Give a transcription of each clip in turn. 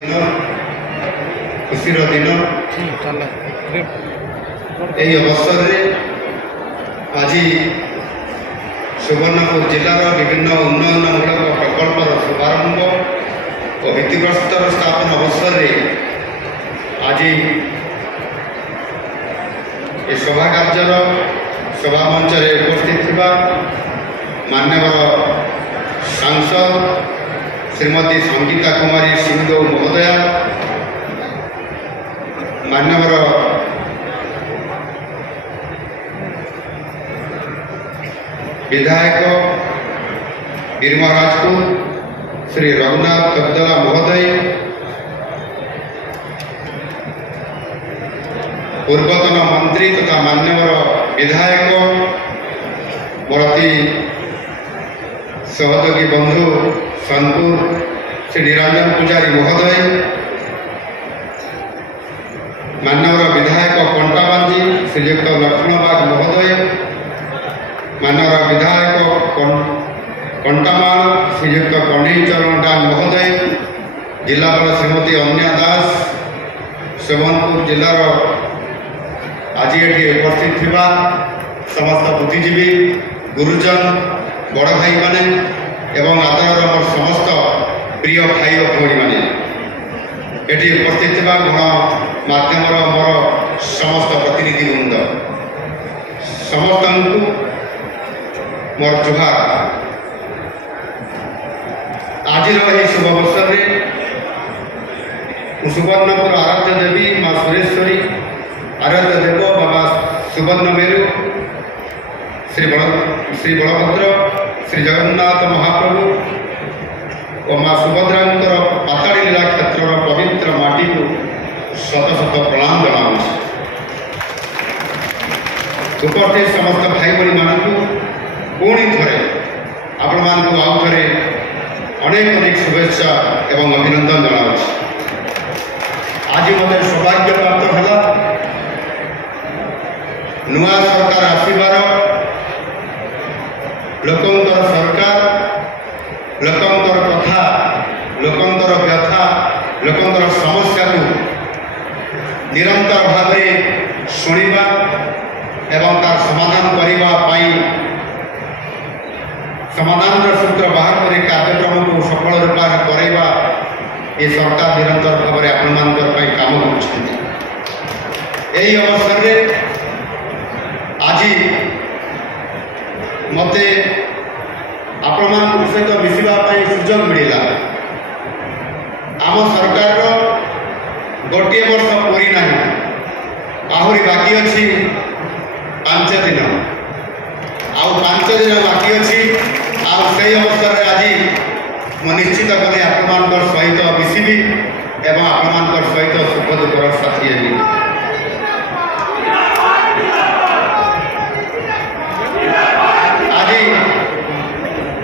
खुशी दिन यही अवसर में आज सुवर्णपुर जिलार विभिन्न उन्नयनमूलक प्रकल्पर शुभारंभ और भित्तिप्रस्तर स्थापन अवसर में आज ये सभा कार्यर सभा मंच उपस्थित थी माननीय सांसद श्रीमती संगीता कुमारी सिंहदेव महोदया, माननीय विधायक बीरमहाराजपुर श्री रघुनाथ तगदला महोदय, पूर्वतन मंत्री तथा माननीय विधायक मोर अति सहयोगी बंधु सोनपुर श्री निरंजन पुजारी महोदय, माननीय विधायक कंटाबांजी श्रीयुक्त लक्ष्मणबाग महोदय, माननीय विधायक कंटामाल श्रीयुक्त कण्ढई चरण डाल महोदय, जिलापाल श्रीमती अन्या दास, सुवर्णपुर जिलार आज ये उपस्थित थिबा समस्त बुद्धिजीवी गुरुजन बड़ भाई माने एवं आदर मोर समस्त प्रिय भाई और भौणी मैंने ये उपस्थित थी गणमाध्यम मोर समस्त प्रतिनिधि वृंद समस्त मोर जुहार। आज शुभ अवसर में सुवर्णपुर आराध्य देवी माँ सुरेश्वरी, आराध्य देव बाबा सुवर्ण मेरु, श्री बलभद्र, श्री जगन्नाथ महाप्रभु और माँ सुभद्रा पाताड़ी लीला क्षेत्र पवित्र माटी को शत शत प्रणाम जनाऊँ। उपस्थित समस्त भाई भाई मानू पुणी थे आपण मानू आउ थे अनेक अनेक शुभेच्छा एवं अभिनंदन जनाऊँ। आज मत सौभाग्य प्राप्त है नुआ सरकार आसबार लोकंर सरकार लोकंर कथा लोकंर व्यथा लोकंर समस्या को निरंतर भाव शुणा एवं तार समाधान करने समाधान सूत्र बाहर कर कार्यक्रम को सफल रूपार करवा ये सरकार निरंतर भाव आपण काम कर अवसर में आज मते आपण सहित मिसवाई सुजोग मिलला। आम सरकार गोटे वर्ष पूरी ना आहरी बाकी अच्छी 5 दिन आउ 5 दिन बाकी अच्छी से अवसर में आज मु निश्चित कले आपण सहित मिसबी एवं आपण सहित सुख दुखर साथी हेबी।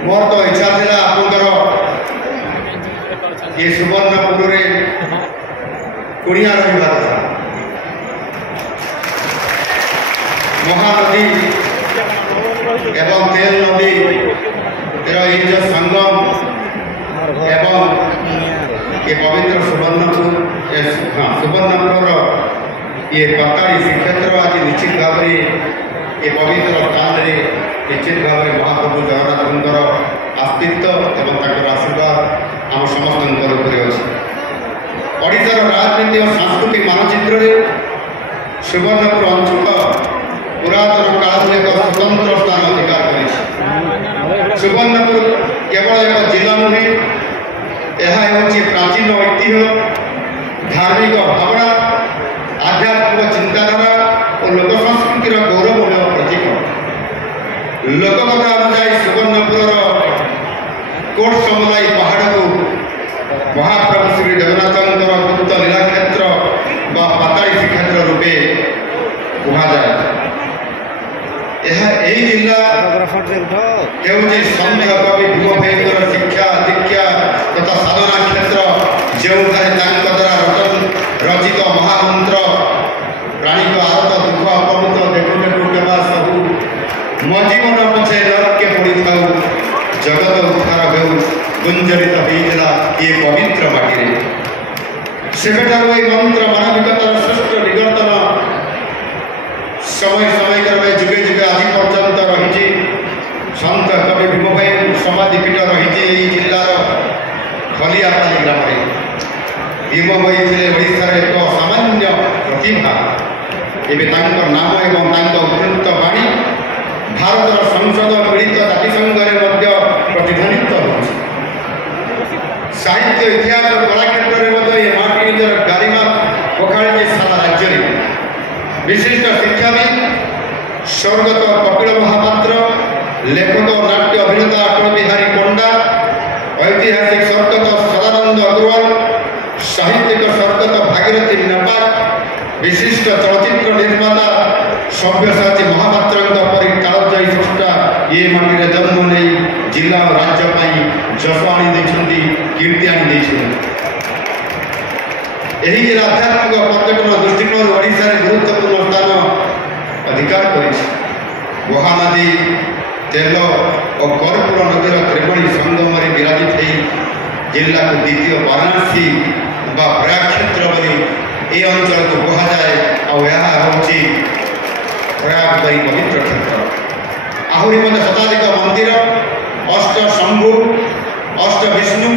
मोर तो इच्छा था आपंकर ये सुवर्णपुर कुड़िया रहा था महानदी एवं तेल नदी ये जो संगम एवं ये पवित्र सुवर्णपुर सुवर्णपुर ये पाताड़ी श्रीक्षेत्र आज निश्चित भाव ये पवित्र स्थान निश्चित भाव में महाप्रभु जगन्नाथ अस्तित्व एवं आशीर्वाद आम समस्त ओडिशार राजनीति और सांस्कृतिक मानचित्र सुवर्णपुर अंचल पुरातन काल एक स्वतंत्र स्थान अधिकार कर। सुवर्णपुर केवल एक जिला नुहे, यह प्राचीन ऐतिह्य धार्मिक भावना आध्यात्मिक चिंताधारा और लोक संस्कृतिर गौरवमय प्रतीक। लोककथा अनुसार सुवर्णपुर कोट समलाई पहाड़ को महाप्रभु श्री जगन्नाथ गुप्त लीला क्षेत्र व पाताड़ी श्रीक्षेत्र रूपे कहुए। यह जिला हूँ संत कवि भूमभेदर शिक्षा दीक्षा तथा साधना क्षेत्र जो द्वारा रचित महामंत्र प्राणी को आदत दुख अपमृत देखु देखु केवल सबू मो जीवन पछे नरके पड़ी था जगत उद्धार हो गुंजरित होता ये पवित्र माटी। ସେବେଠାରୁ ଏହି ମନ୍ତ୍ର ମାନବିକତାର ଶ୍ରେଷ୍ଠ ବିବର୍ତ୍ତନ ସମୟ ସମୟ ଯୁଗେ ଯୁଗେ ଆଜି ପର୍ଯ୍ୟନ୍ତ ରହିଛି। ସନ୍ଥ କବି ଭୀମ ଭାଇ ସମାଧି ପୀଠ ରହିଛି ଏହି ଜିଲ୍ଲାର ଖଲିଆପାଲି ଗ୍ରାମରେ। ଭୀମ ଭାଇ ଥିଲେ ଓଡ଼ିଶାର ଏକ ସାମାନ୍ୟ ପ୍ରତିଭା। ଏବେ ତାଙ୍କ ନାମ ଏବଂ ତାଙ୍କ ଉଦ୍ଧୃତ ବାଣୀ ଭାରତର ସଂସଦ ମିଳିତ ଜାତିସଂଘରେ ମଧ୍ୟ ପ୍ରତିଧ୍ୱନିତ ହେଉଛି। ସାହିତ୍ୟ ଇତିହାସ କଳା କ୍ଷେତ୍ରରେ ମଧ୍ୟ ଏ ମାଟି ନିଜର ଗାରିମା ପଖାଳିଛି ସାରା ରାଜ୍ୟରେ। ବିଶିଷ୍ଟ ଶିକ୍ଷାବିତ୍ ସ୍ୱର୍ଗତ କପିଳ ମହାପାତ୍ର, ଲେଖକ ନାଟ୍ୟ ଅଭିନେତା ଅଟଳ ବିହାରୀ ପଣ୍ଡା, ଐତିହାସିକ ସ୍ୱର୍ଗତ ସଦାନନ୍ଦ ଅଗ୍ରୱାଲ, ସାହିତ୍ୟିକ ସ୍ୱର୍ଗତ ଭାଗୀରଥୀ ନେପାଳ, ବିଶିଷ୍ଟ ଚଳଚ୍ଚିତ୍ର ନିର୍ମାତା ସବ୍ୟସାଚୀ ମହାପାତ୍ରଙ୍କ ପରି କାଳଜୟୀ ସ୍ରଷ୍ଟା ଏ ମାଟିରେ ଜନ୍ମ ନେଇ ଜିଲ୍ଲା ଓ ରାଜ୍ୟ ପାଇଁ ଯଶ ଆଣି ଦେଇଛନ୍ତି, କୀର୍ତ୍ତି ଆଣି ଦେଇଛନ୍ତି। ଏହି ଜିଲ୍ଲା ଆଧ୍ୟାତ୍ମିକ ପର୍ଯ୍ୟଟନ ଦୃଷ୍ଟିକୋଣରୁ ଓଡ଼ିଶାରେ ଗୁରୁତ୍ୱପୂର୍ଣ୍ଣ ସ୍ଥାନ ଅଧିକାର କରିଛି। ମହାନଦୀ, ତେଲ ଓ କର୍ପୂର ନଦୀର ତ୍ରିବେଣୀ ସଙ୍ଗମରେ ବିରାଜିତ ହୋଇ ଜିଲ୍ଲାକୁ ଦ୍ୱିତୀୟ ବାରାଣସୀ ବା ପ୍ରୟାଗ କ୍ଷେତ୍ର ବୋଲି ଏ ଅଞ୍ଚଳକୁ କୁହାଯାଏ। ଆଉ ଏହା ହେଉଛି ପ୍ରୟାଗ ପରି ପବିତ୍ର କ୍ଷେତ୍ର। ଆହୁରି ମଧ୍ୟ ଶତାଧିକ ମନ୍ଦିର, ଅଷ୍ଟ ଶମ୍ଭୁ, ଅଷ୍ଟ ବିଷ୍ଣୁ,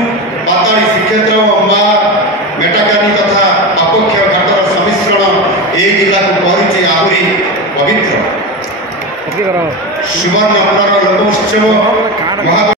ପାତାଳୀ ଶ୍ରୀକ୍ଷେତ୍ର ଓ ମା ମେଟାକାନୀ ତଥା ଆପକ୍ଷ ଘାଟର ସମ୍ମିଶ୍ରଣ ଏହି ଜିଲ୍ଲାକୁ କରିଛି ଆହୁରି ପବିତ୍ର। ସୁବର୍ଣ୍ଣପୁରର ଲୋକ ଉତ୍ସବ ମହା